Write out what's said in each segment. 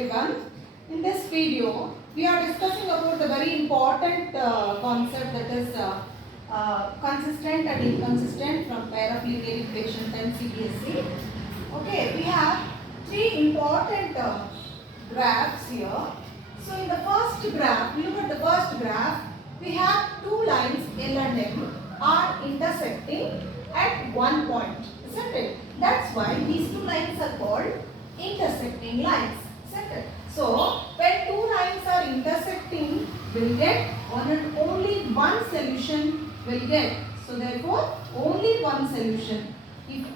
everyone. In this video, we are discussing about the very important concept, that is consistent and inconsistent from pair of linear equation 10 CBSE. Okay, we have three important graphs here. So in the first graph, look at the first graph, we have two lines L and M are intersecting at one point, isn't it? That's why these two lines are called intersecting lines, isn't it? So when two lines are intersecting, we'll get one and only one solution will get. So therefore, only one solution. If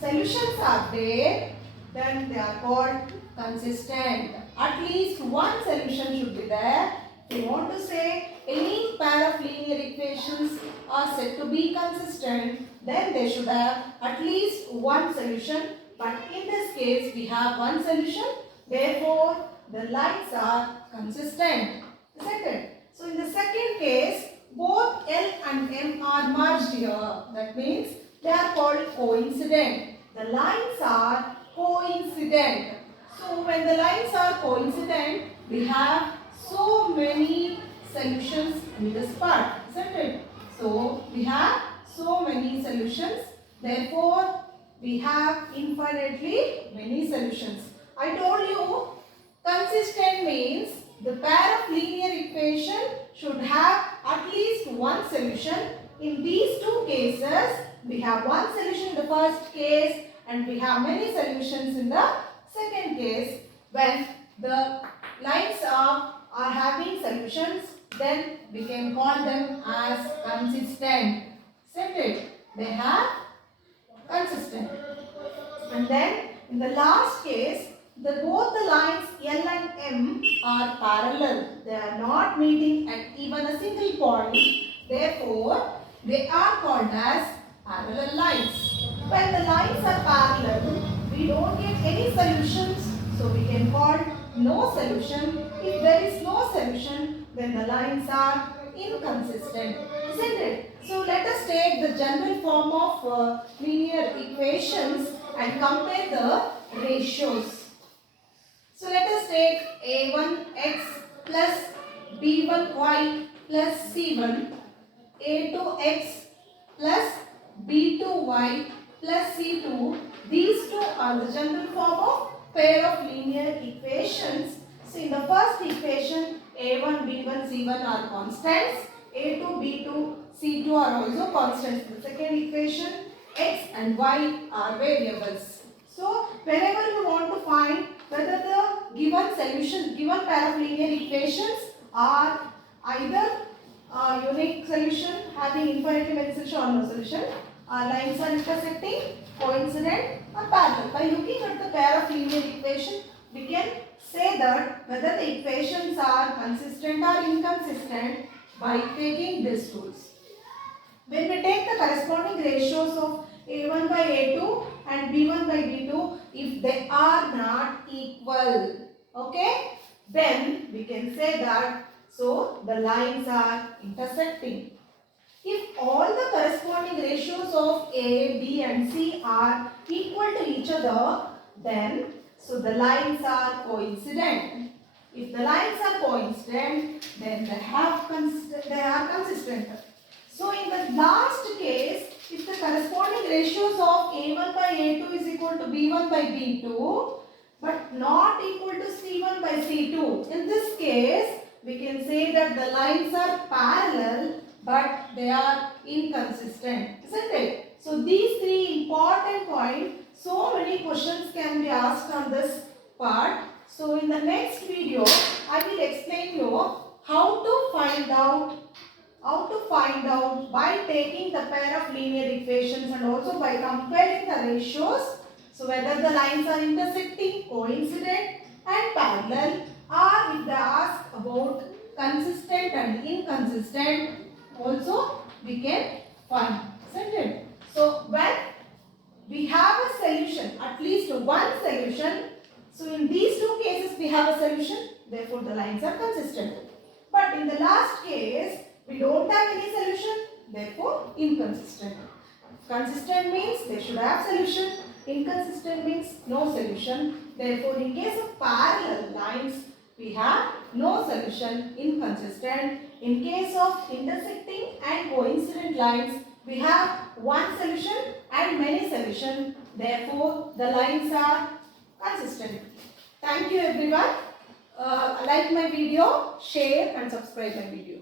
solutions are there, then they are called consistent. At least one solution should be there. If you want to say any pair of linear equations are said to be consistent, then they should have at least one solution. But in this case, we have one solution. Therefore, the lines are consistent. Isn't it? So in the second case, both L and M are merged here. That means they are called coincident. The lines are coincident. So when the lines are coincident, we have so many solutions in this part, isn't it? So we have so many solutions. Therefore, we have infinitely many solutions. I told you, consistent means the pair of linear equation should have at least one solution. In these two cases, we have one solution in the first case and we have many solutions in the second case. When the lines are having solutions, then we can call them as consistent. Isn't it? They have consistent. And then in the last case, both the lines L and M are parallel. They are not meeting at even a single point. Therefore, they are called as parallel lines. When the lines are parallel, we don't get any solutions. So we can call no solution. If there is no solution, then the lines are inconsistent. Isn't it? So let us take the general form of linear equations and compare the ratios. So let us take a1x plus b1y plus c1, a2x plus b2y plus c2. These two are the general form of pair of linear equations. So in the first equation, a1, b1, c1 are constants, a2, b2, c2 are also constants. The second equation, x and y are variables. So whenever you want to find whether the given solution, given pair of linear equations are either a unique solution having infinitely many solutions or no solution, lines are intersecting, coincident or parallel. By looking at the pair of linear equation, we can say that whether the equations are consistent or inconsistent by taking these rules. When we take the corresponding ratios of a1 by a2 and b1 by b2, if they are not equal, okay, then we can say that so the lines are intersecting. If all the corresponding ratios of A, B and C are equal to each other, then so the lines are coincident. If the lines are coincident, then they are consistent. So in the last case, if the corresponding ratios of A1 by A2 is equal to B1 by B2, but not equal to C1 by C2, in this case, we can say that the lines are parallel, but they are inconsistent, isn't it? So these three important points, so many questions can be asked on this part. So in the next video, I will explain you how to find out by taking the pair of linear equations and also by comparing the ratios. So whether the lines are intersecting, coincident and parallel, or if they ask about consistent and inconsistent, also we can find, isn't it? So when we have a solution, at least one solution, so in these two cases we have a solution, therefore the lines are consistent. But in the last case, we don't have any solution, therefore inconsistent. Consistent means they should have solution inconsistent means no solution. Therefore, in case of parallel lines, we have no solution, inconsistent. In case of intersecting and coincident lines, we have one solution and many solutions. Therefore, the lines are consistent. Thank you everyone. Like my video, share and subscribe my video.